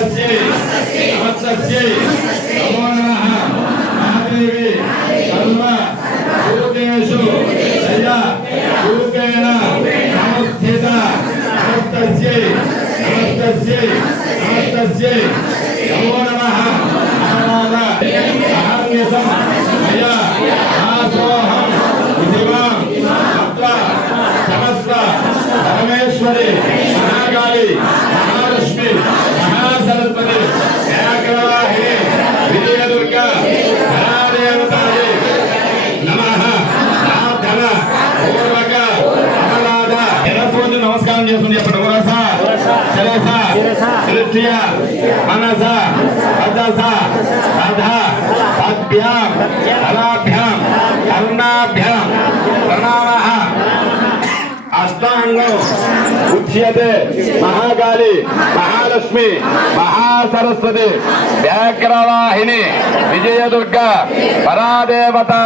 नमस्तस्यै नमो नमः महादेवी सर्व भूतेषु दया रूपेण संस्थिता नमस्तस्यै नमो नमः अहंयसं मया आसोहं शिवां अत्र समस्त परमेश्वरी महाकाली महालक्ष्मी महासरस्वती व्याघ्रवाहिनी विजयदुर्गा परादेवतायै नमः प्रार्थन पूर्वक अमलाद ఎరసోని నమస్కారం చేస్తుంది చెప్పండి వరస శిరస దృష్ట్య మనస వదస సధ పద్భ్యాం కళాభ్యాం కర్ణాభ్యాం ప్రణామః अष्टांगो उच्यते महाकाली महालक्ष्मी महासरस्वती व्याघ्रवाहिनी विजयदुर्गा परादेवता।